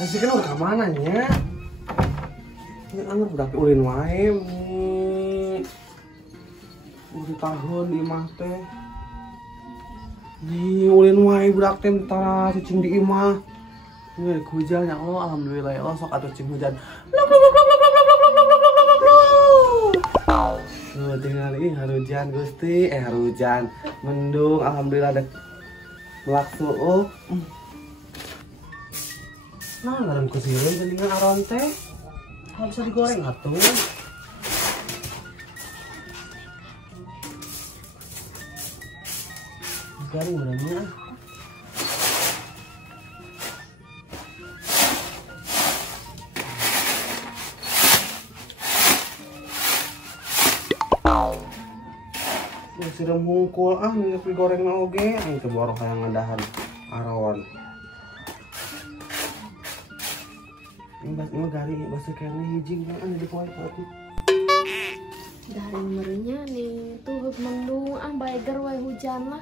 Asli kan udah kemana nya? Ini anak udah ulin wae. Udah tahun di imah teh. Nih ulin wae budak teh tara cicing di imah. Ini hujan ya Allah, alhamdulillah ya Allah sok atuh cing hujan. Tinggal ini harujan Gusti, harujan mendung, alhamdulillah ada melaksu. Nah, ngaran kusireun geuningan aron teh. Bisa digoreng atuh. Garing urangnya. Sudah mungkul ini digoreng oge, aing teh borok hayang ngadahan arawan. Ini gari bahasa kene hiji kan di poe atuh. Garing merenya nih tuh mendung baeger wae hujan lah.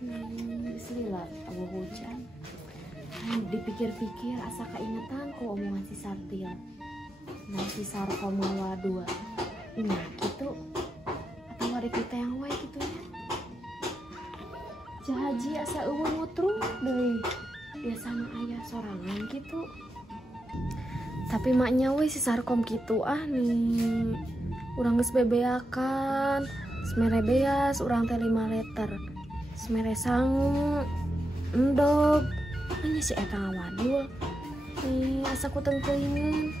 Bismillah abu hujan. Dipikir-pikir asa keingetan ku omongan si Sartil. Nah si Sarkom ngawa dua. Nah gitu. Atau ada kita yang wae gitu ya. Jahaji asa eueuh ngutrung deui. Biasana aya sorangan gitu. Tapi maknya weh si Sarkom gitu nih. Urang geus bebeakan. Semere beas urang teh 5 liter. Semere sangu endog. Hanya si eta ngawadul. Asa ku tengkeuingeun.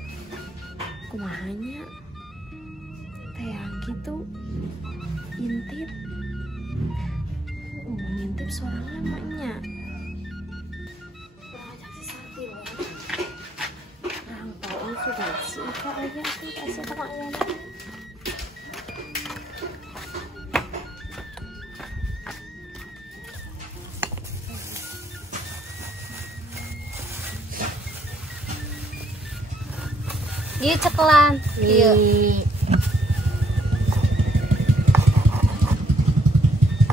Kumahanya? Teyang gitu. Intip. Ngintip sorangan maknya. Sudah siapa aja tuh kasih temannya. Iya cekelan. Iya.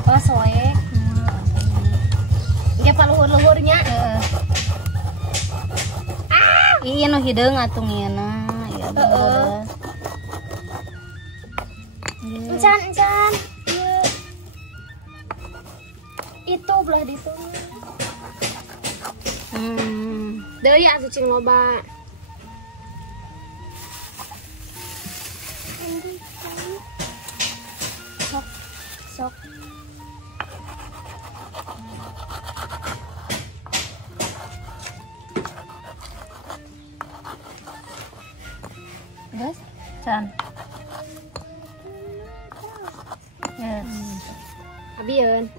Oh soek. Dia paluhur-luhurnya. Iya no hideung atuh ngeuna ya bener. Encan. Iya. Itu belah ditu. Deui atuh cing loba. Sok. Guys, can. Yes. Abieun.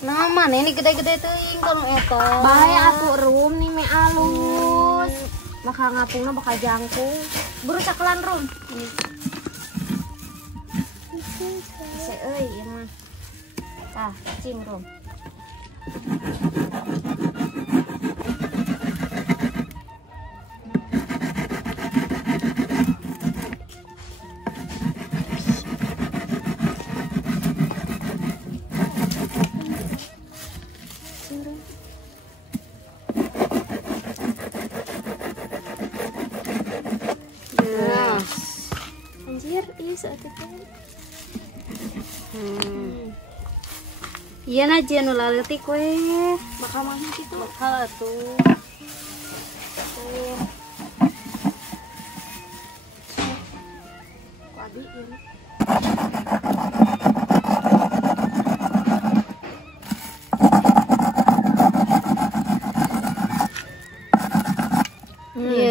Nah, mana ini gede-gede teuing kalau eta. Bae atuh rum nih me alus. Bakal ngapungna bakal jangkung. Buru cakelan rum. Euy ieu mah. Tah, cing rum. Anjir, iya saat itu. Iya na jen ulah leutik we. Bakal mana gitu? Bakal atuh. Wadi ini.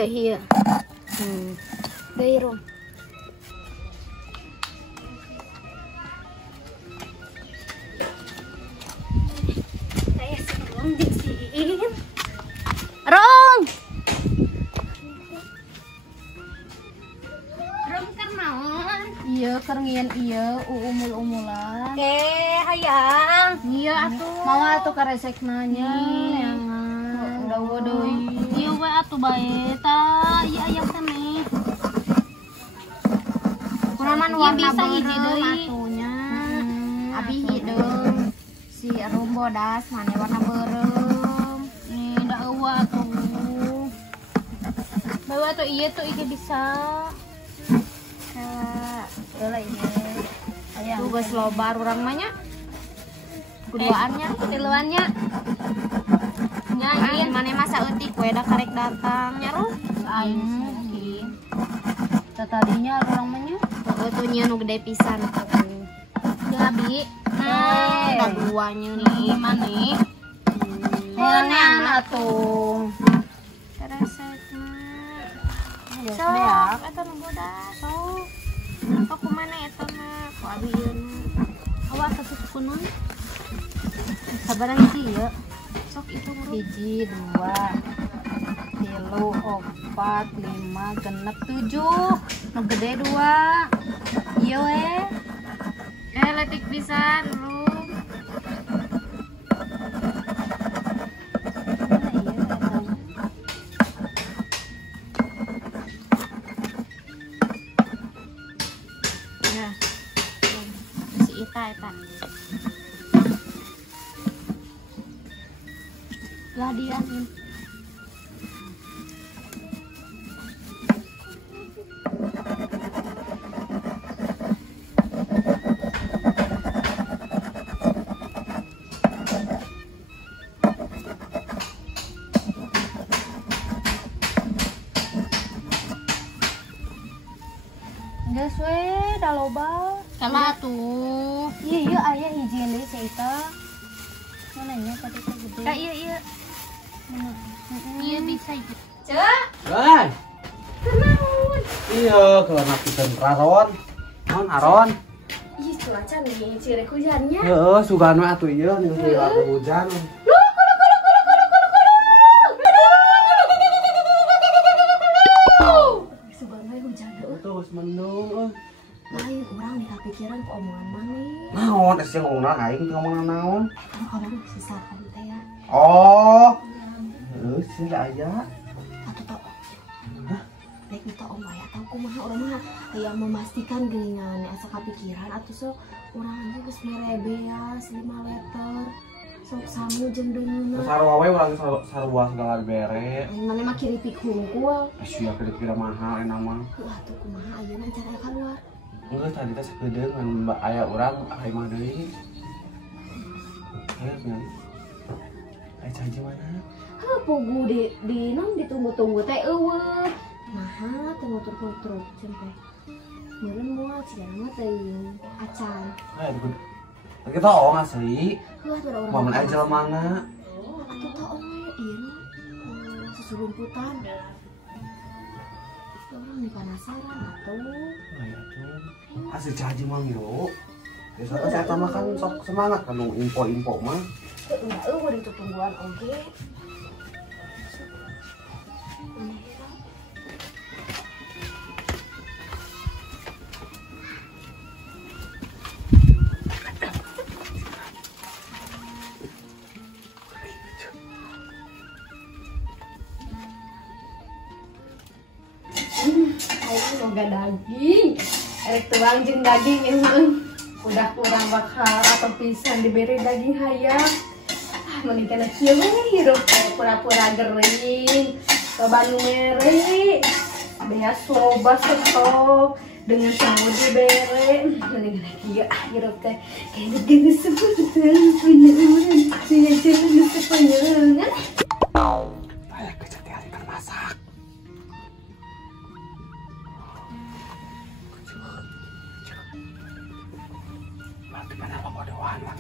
Iya. Deui rum. Rong keur naon? Iya, keur ngieun ieu umul-umulan. Hayang. Iya atuh. Mau atuh karesekna nya neangan. Dawa deui. Ieu we atuh bae ta. Ieu aya keneh. Kunaman Ieu warna bisa hiji deui atunya. Abi hideung. Si rum bodas mane warna beureum. Nih, ndak eueuh tuh. Bawa tuh iya tuh iya bisa. Boleh iya. Tuh geus lobar urang mah nya. Keduaannya, tiluannya. Nyanyi mana masa eutik we da karek datang nya ruh. Aing. Tadinya urang mah nya. Tuh nya nu gede pisan tuh. Ya bi. Nah, ada duanya nih. Mani. Menang atuh. Resep mah. Sok, eta nu bodas. Sok. Kok kumana eta mah? Ku abi ieu mah. Awas atuh kunon. Sabaran hiji ya. Sok itu buru. 1, 2, 3, 4, 5, genep 7. Nu gede 2. Iya we. Letik pisan buru. Nah, si Ita. Lah dia. Geus we da loba. Sama tuh. Iya aya hiji deui si Ita. Mana nya tadi teh gede. Iya. Iya bisa itu. Hai. Iya, kalau napisan raron. Non aron. Ih, cuaca nih, cirek hujannya. Heeh, sugan mah atuh ieu nih hujan. Sebenarnya hujan tuh. Terus mendung. Lain orang minta pikiran ke omongan mana? Naon, sih ngomongna aing teu ngomongna naon. Kan orang sisa kan teh ya. Oh. Heeh, sih aya. Atau tau. Hah? Nek kita om aya tahu kumaha orang mah yang memastikan geuningan asa kapikiran atuh sok urang aja geus merebeas 5 liter. Sok samu jeung deungeuna. Sarua we urang sarua segala bere. Mana mah kiripik hungkul. Sia kira-kira mahal enak mah. Wah tuh kumaha ayeuna cara keluar. Enggak tadi teh sakedeung ngan mbak aya urang ari mah deui. Ayo nyan. Aya caji mana? Hah pugu di non ditunggu-tunggu teh eueuh. Naha teu muter-muter cenah. Meureun moal cenah mah teuing acan. Aya dikut. Kita ong asli. Heuh atuh urang. Momen aja jelmana. Atuh teu ong ieu mah susurumputan. Orang penasaran atuh. Aya tuh. Asli caji mang yo. Biasanya saya tambah kan sok semangat kan info-info mah. Enggak eueuh ditungguan oge. Ayo boga daging. Erek tuang jeung daging emang udah kurang bakal atau pisan diberi daging hayam. Mending kana kieu we hirup pura-pura gering. Coba nu mere. Beas loba stok dengan sangu dibere. Mending kana kieu hirup teh kayak gini sebutan punya urang. Saya jalan sepanjangan. Aya kejadian kan masak. Gimana lo mau doan lah?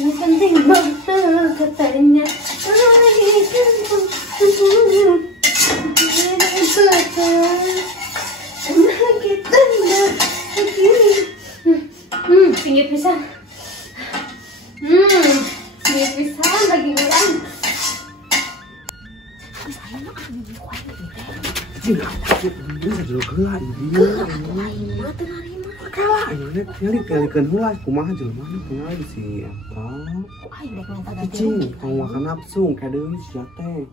Ini penting banget katanya. Pinggir pisang. Pinggir pisang bagi orang. geus aya mah abi ku aing teh. Cing, ini sajero heula ieu. Aing mah teu narima. Kalah ini nyalikeun heula kumaha jelema ningali si eta. Ku aing rek minta ganti Cing, rugi. kau makan nafsu kayak deui sia teh.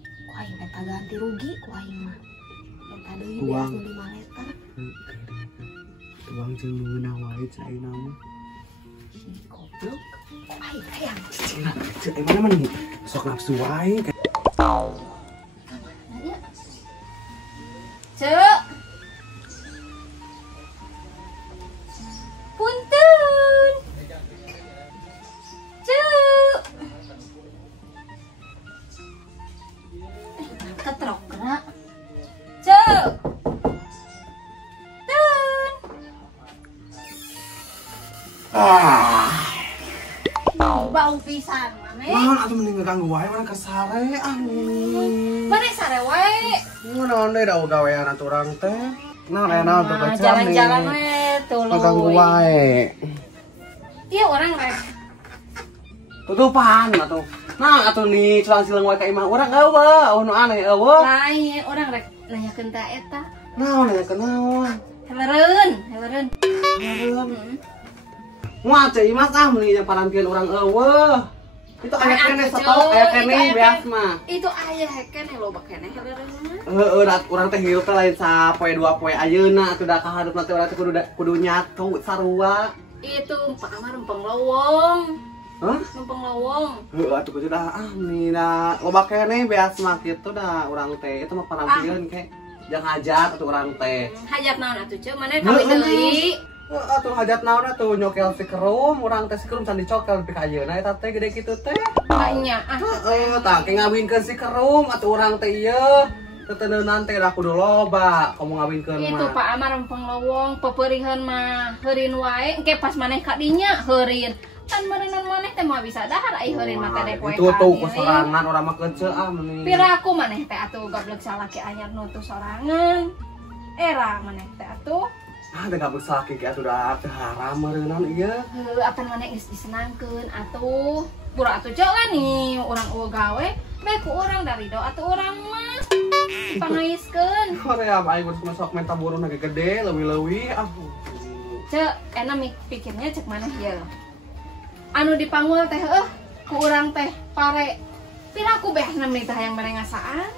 Ku aing minta ganti rugi ku aing mah. Minta deui Uang. beas 5 liter. Tuang jeung ngeunah wae cai nama. Si goblok. Ku aing hayang. Cing, cek mana mah sok nafsu wae. Cek. Punten. Cek. Ketrok kena. Cek. Tun. Bau pisan mane. Naon atuh mending ngeganggu wae mana kasare Mane sare wae. Naon deui da gawean atuh urang teh. Naon aya naon tuh baca Jalan-jalan we tuluy. ngeganggu wae. Iya orang rek. Tutupan atuh. Nah atuh nih culang sileung wae ka imah urang eueuh, nu aneh eueuh. Lain orang rek nanyakeun ta eta. Naon aya kenaon? Helereun, helereun. Moal cai imah tah meuli yang parantieun urang eueuh. Itu aya kene stok, aya kene beas mah. Itu aya kene loba kene helereun. Heeh, urang teh hirup teh lain sapoe dua poe ayeuna atuh da kaharupna teh urang teh kudu nyatu sarua. Itu Pak Amar rempeng lowong. Hah? Rempeng lowong. Heeh atuh kudu dah nih da loba kene beas mah kitu da urang teh itu mah parantieun ke. Jang hajat atuh urang teh. Hajat naon atuh ce? Mana kawin deui? Atuh hajat naon atuh nyokel si kerum, urang teh si kerum can dicokel nepi ka ayeuna eta teh gede kitu teh. Banyak ah. Heeh, tah ke ngawinkeun si kerum atuh urang teh ieu. Teteneunan teh da kudu loba komo ngawinkeun mah. Itu Pak Amar rempeng lowong, pepeuriheun mah heureun wae engke pas maneh ka dinya heureun. Kan meureunan maneh teh moal bisa dahar ai heureun mah teh dek wae. Itu tuh sorangan urang mah keuseu ah meuning. Piraku maneh teh atuh goblok salaki anyar nu teu sorangan. Era maneh teh atuh. Ah, da gabuk salaki ge atuh da teu haram meureunan ieu. Heuh, apan maneh geus disenangkeun atuh. Pura atuh cek lah nih urang eueuh gawe, bae ku urang dari do atuh urang mah. Pangaiskeun. Korea mah aing geus sok menta burung ge gede leuwih-leuwih ah. Cek enak pikirnya cek maneh ieu. Anu dipanggul teh ku urang teh pare. Piraku beh namanya teh hayang mere ngasaan.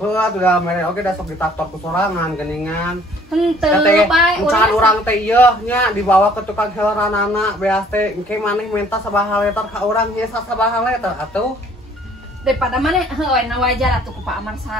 Atuh da mere oge da sok ditaktor ku sorangan geuningan. Henteu Teh bae encan urang teh ieu nya dibawa ke tukang heleranana beas teh engke maneh minta sabaha liter ka urang nya sabaha liter atuh. daripada maneh heuh na wajar atuh ku Pak Amar sa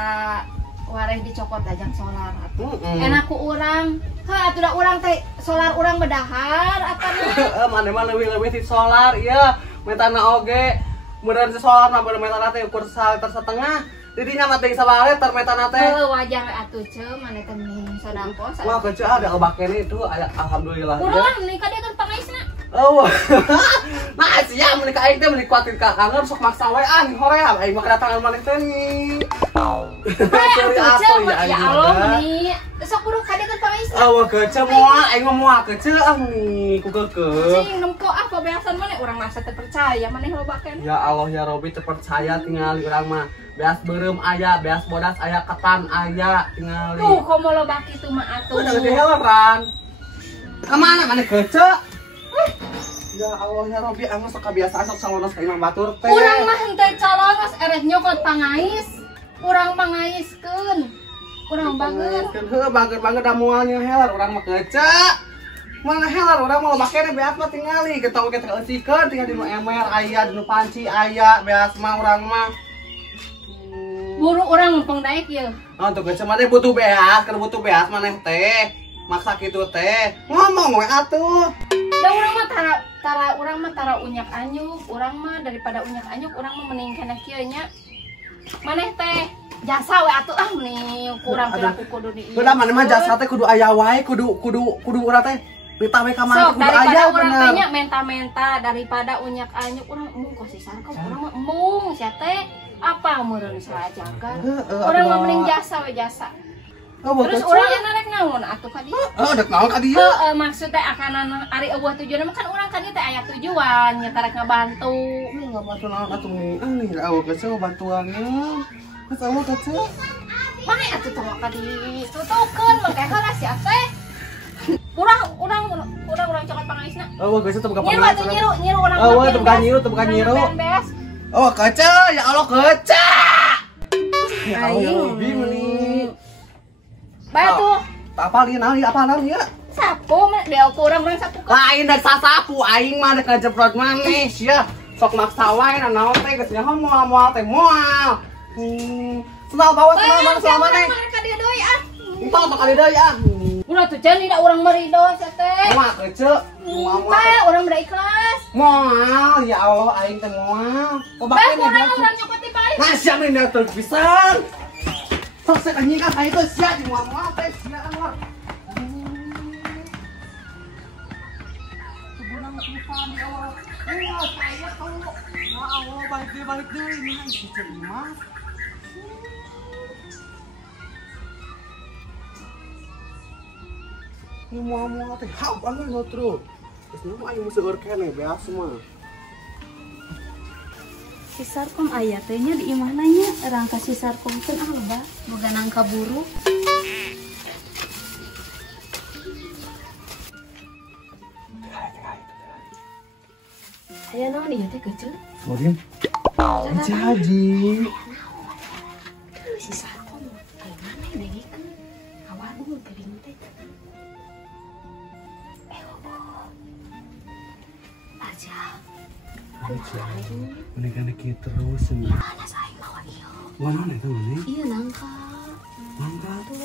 wareh dicopot ajang solar atuh. Enak ku urang. Heuh atuh da urang teh solar urang bedahar apana. Heeh, maneh mah leuwih-leuwih ti solar ieu. Metana oge meureun si solar mah bener metana teh ukur 1,5 liter. Didinya mah teh sabaha liter metana teh. Heuh wajar we atuh ce maneh teh minum sodako. Wah, kecil ada obat kene itu alhamdulillah. Urang menikah dia kan pangaisna. Oh. Nah, sia menikah aing teh meuli kuatir ka kangen sok maksa wae nih hoream aing mah kedatangan maneh teh nih. Atuh ce ya Allah meni. Sok buruk ka dia kan pangaisna. Oh, kecil moal aing mah moal kecil nih ku keukeuh. Cing nemko ah pabeasan maneh urang masa teu percaya maneh loba kan. Ya Allah ya Robi teu percaya tingali urang mah. Beas beureum aya, beas bodas aya, ketan aya tingali. Tuh komo loba kitu mah atuh. Udah gede heleran. Kemana maneh kecil? Ya Allah ya Robi, anu sok kabiasaan sok salonos ka Imam Batur teh. Urang mah henteu calonos erek nyokot pangais. Urang pangaiskeun. Urang banget. Heuh, banget da moalnya helar urang mah kecek. Mana helar urang mah loba kene beas mah tingali, getong kita eusikeun tinggal di nu ember aya, di nu panci aya, beas mah urang mah. Buru urang mumpung daek ieu. Oh, tuh kecek mah teh butuh beas, keur butuh beas maneh teh. Maksa kitu teh. Ngomong we atuh. Da urang mah tara unyak anyuk, urang mah daripada unyak anyuk urang mah mending kana kieu nya. Maneh teh jasa we atuh ah mending kurang piraku kudu di. Udah maneh mah jasa teh kudu aya wae, kudu urang teh ditawe ka mana Sok kudu daripada aya urang bener. teh nya menta-menta daripada unyak anyuk urang embung kos sareng urang mah embung sia teh apa meureun salajagan. Urang mah mending jasa we jasa. Terus urang enak rek naon atuh ka dieu? Dek naon ka dieu? Heeh, maksud teh akan ari eueuh tujuan mah kan urang ka dieu teh aya tujuan nya tarek ngabantu. Enggak bantu naon atuh nih. Nih eueuh geus bantuannya. Sama kecil. Mana atuh tong ka ditutukeun make heula sia teh. Urang cokot pangaisna. Oh, geus teu buka Nyiru atuh nyiru urang. Oh, teu buka nyiru. Oh, kecil, ya Allah kecil. Ya Allah, ya Rabbi meuni. Bae tuh. Apalin ya? Sapu dia urang sapu. Lain dari sasapu aing mah da kajeprot manis ya. Sok maksa wae naon teh geus nyaho moal teh moal. Senal bawa senal selama nih. Mereka dia deui ah. Entah tak kali deui ah. Ulah tuh cenah da urang merido sia teh. Moal kecil. Teh urang beda ikhlas. Moal ya Allah aing teh moal. Bae urang nyokot ti bae. Nah, siapa yang datang pisan? Sok saya anjing kan itu sia di moal teh sia anwar. Sebenarnya pisan ya Allah. Saya tahu. Ya Allah balik deui ini si Cima. Ini moal teh hap banget lo terus. Terus nama aing mesti kene beas mah. Si Sarkom aya teh nya di imah nya rangka si Sarkom teh loba boga nangka buru. Aya naon ieu teh kecil? Modim. Si Haji. Si Sarkom aya mana degikeun? Awaduh geuring teh. Aja. Menikah kita terus ini. Mana saya bawa iya. Mana itu mana? Iya nangka. Nangka tuh.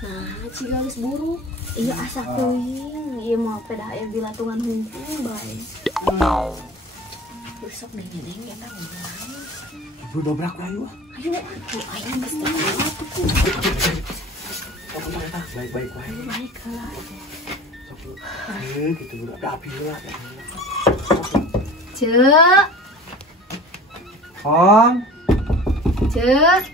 Nah, ciga geus buru. Iya asa teuing. Ieu mah pedah aya bilatungan hungkul bae. Besok deng eta ngomong. Ibu dobrak wae wah. Ayo geus teh. Kamu eta baik-baik wae. Baik lah. Gitu udah ada api lah. Cek. Om. Cek.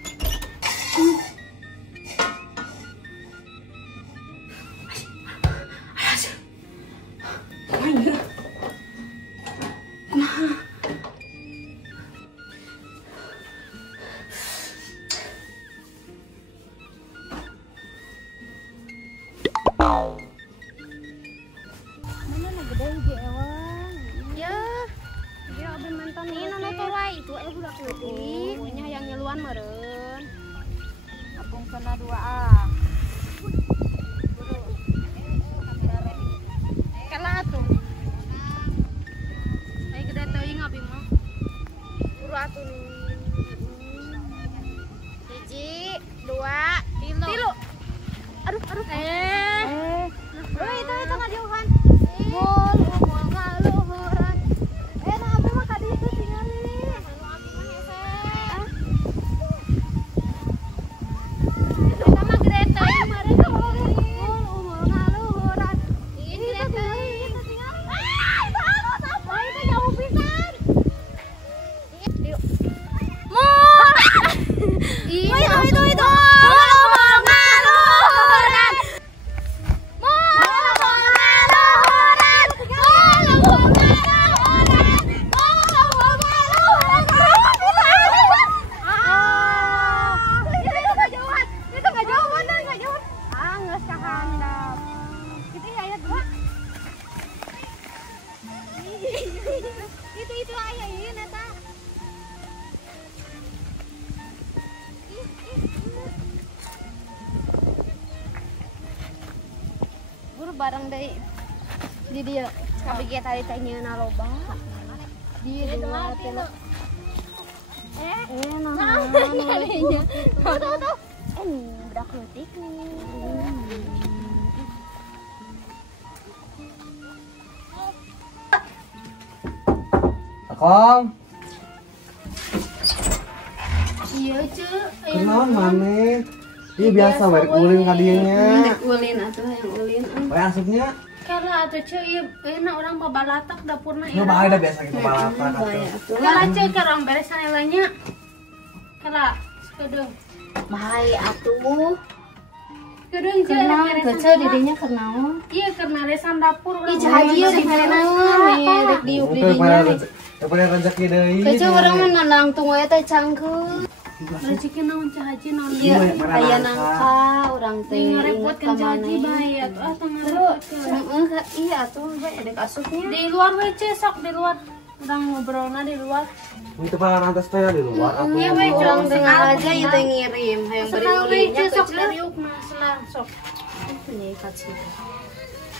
Barang dari di dia kabeh tadi tanya na loba di dua telo nah kalinya tuh budak leutik Akong. Iya cek. Kenaon maneh? Iya biasa balik ulin kadinya. Ulin atuh yang ulin. Bae asupnya. karena atuh ceu ieu euna urang babalatak dapurna Nu bae da biasa gitu balatak atuh. kala ceu ka urang beresan elanya. Kala kedeung. Bae atuh. Kedeung ceu Kece didinya kenaon? Iya karena resan dapur urang. Ih, haji ya di mana naon? Rek diuk didinya. Daripada rezeki deui. Kece urang mah nanang tunggu teh cangkeung. Rezeki naon Cah Haji naon Iya, Mana aya nangka. nangka urang teh. ngarepotkeun Cah Haji bahaya tuh ah teu ngarepotkeun. Heeh, iya atuh bae dek asupnya. Di luar WC sok di luar. Urang ngobrolna di luar. Itu para rantas teh di luar apa? Iya we Urang urang tengah aja ieu teh ngirim, hayang beri sekali ulinya WC sok kece. dari ukna selang sok. Punya kacil.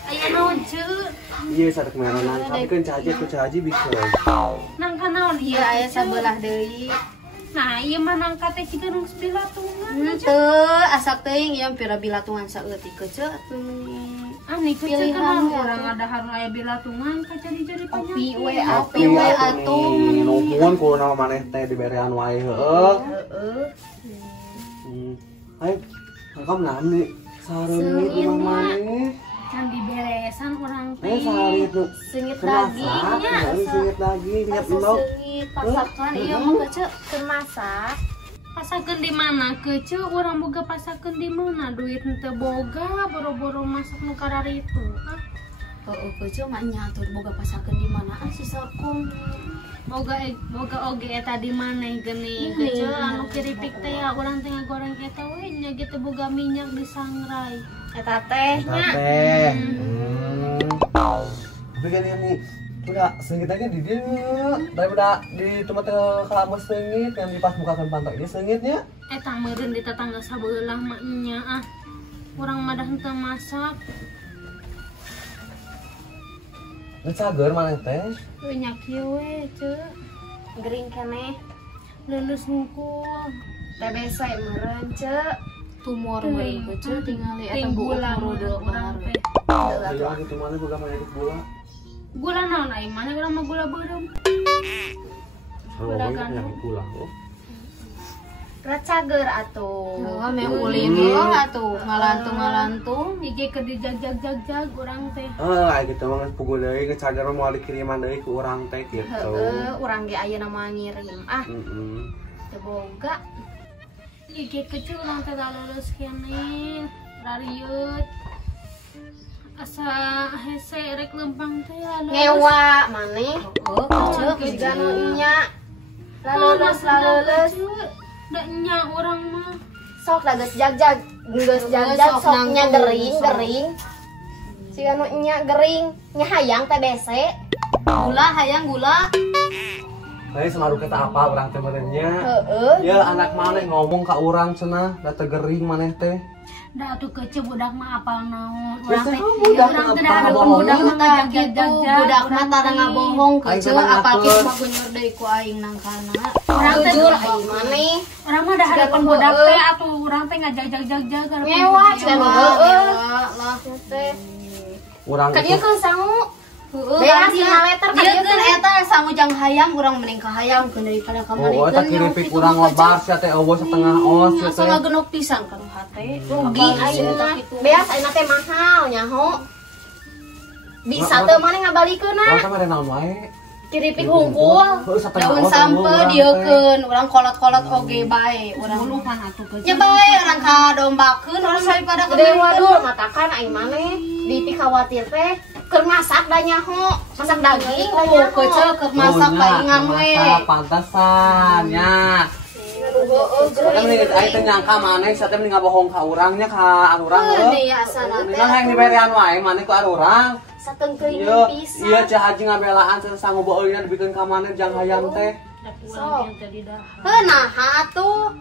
Aya naon ceuk? Iya sadek merenan, tapi kan cahaji ku cahaji bisa. Nangka naon Iya aya sabelah deui. Nah, ieu mah nangka teh ciga nu bilatungan. Henteu, asak teuing ieu pira bilatungan saeutik kece atuh. Ah, nih kecil Pilihan kan ya, orang tuh. ada harus aya bilatungan ka jadi-jadi Opi we, penyakit. opi we atuh. Nuhun kudu nama maneh teh diberean wae heueuh. Heeh. Ayo, kamu nami sareungit imah maneh. Can diberesan orang Ayo teh. sareungit nu Sengit kemasak, dagingnya. sengit daging, minyak Asa endog. sengit pasakan ieu mah kece keur masak. Pasakeun di mana kece urang boga pasakeun di mana duit teu boga boro-boro masak nu kararitu. Ah, Heeh, kece mah nya atuh boga pasakeun di manaan si Sarkom. boga oge eta di mana geuning kece anu kiripik teh ya urang teh ngagoreng eta we nya gitu boga minyak di sangrai. Eta teh nya. Teh. Tapi kan ini udah sengit aja di dia daripada di tempat kalamas sengit yang di pas bukakan pantai ini sengitnya. Eta meureun di tetangga sabeulah mah nya ah. Urang mah dah henteu masak. Ini cager mana teh? We nya kieu we ceuk. Gering keneh. Lulus hungkul. TBC meureun ceuk. Tumor we kece tingali eta Ting buuk gula murudeuk urang bahar. teh. Ayo gitu mana buka penyakit gula. Gula naon ai mana urang mah gula beureum. Oh, penyakit gula. Oh. Racager atuh. Oh, Me uli heeh atuh ngalantung-ngalantung. Ige keur dijag-jag urang teh. Gitu mah pukul deui ke cager mah moal kiriman deui ku urang teh gitu. Heeh, urang ge ayeuna mah ngirim. Ah, teu boga. Ige kecil urang teh da lulus keneh. Rariut. Asa hese rek lempang teh ya. Ngewa maneh. Heeh, kece jiga nu nya. Laleus. Da nya urang mah. Sok da geus jag-jag, sok nya gering. Siga nu nya gering, nya hayang TBC. Gula hayang gula. Saya semaru kita apa urang teh merenya. Heeh. Ya anak maneh ngomong ka urang cenah da teu gering maneh teh. Da atuh kece budak mah apal naon. Ya, Urang teh budak urang teh apal ada bohong. budak mah Tah ngajag-jag. kitu budak mah tara ngabohong Aing kece tenang apal atur. kitu mah beuneur deui ku aing nangkana. Urang teh Jujur aing maneh. Urang mah da hadapan budak teh atuh urang teh ngajag-jag hadapan Ngewa budak. cenah nu heueuh. Urang Ka itu dieu keun sangu. Beas 5 liter ka dieu keun eta sangu jang hayam urang mending ka hayam keun daripada ka maneh. oh, tak kiripik urang lebar sia teh eueuh setengah os sia Asa teh. ngageunok pisan ka nu hate. Rugi ayeuna. Beas ayeuna teh mahal nyaho. Bisa teu maneh ngabalikeunna. Urang teh mere naon wae. Kiripik hungkul. Daun sampe diekeun urang kolot-kolot oge bae urang. Lupan atuh kece. Nya bae urang kadombakeun urang daripada gede waduh matakan aing maneh di khawatir teh keur masak da nyaho. Masak daging da nyaho. Kece keur masak palingan we. Pantesan nya. Kan mending aing teh nyangka maneh sia teh mending ngabohong ka urangnya ka arurang Heuh heuh. ya asana teh. Mending hayang diberean wae maneh ku arurang. Satengkeuing Iya, pisan. iya Cah Haji ngabelaan cenah sanggup beueulna dibikeun ka maneh jang hayam teh. Sok tadi dah. Heunaha atuh.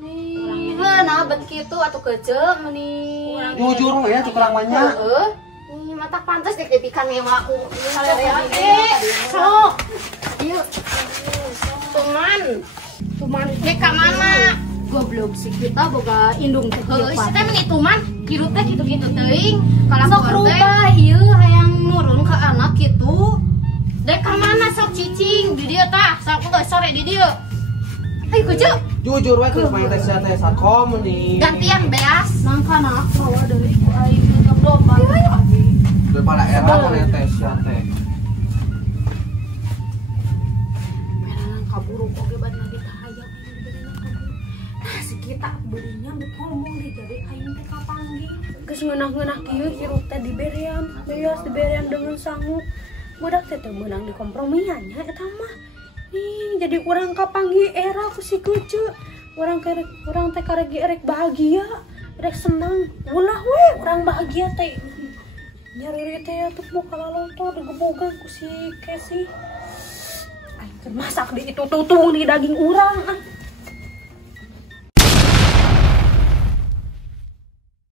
Heunaha bet kitu atuh kece meni. Jujur we ya cukurang mah nya. Heeh. Ih, mata pantes dek depikan ngewa ku. Salerean sok. Ieu. Tuman ke ka mana? Goblok si kita boga indung teh. Heeh, si teh meni tuman, hirup teh kitu-kitu teuing. Sok rubah ieu hayang nurun ka anak kitu. Dek ka mana sok cicing di dieu tah, sok geus sore di dieu. Hei kucu, Jujur we keur main teh sia teh sakom nih. gantian beas. Nangkana bawa deui ku aing ke domba. Daripada era maneh teh sia teh. Merangan kaburu oge badna ditahayang nah si kita beuringnya ngomong di jadi aing teh kapanggih. Geus ngeunah-ngeunah kieu hirup teh diberean. Beas diberean dengan sangu. budak teh teu meunang dikompromiannya eta mah. Nih jadi urang kapanggi era ku si Kece. Urang teh karek erek bahagia, erek senang. Ulah we urang bahagia teh. Nyari teh atuh mau kalalontor digebogan ku si Kesi. Aing teh masak di itu tutung di daging urang.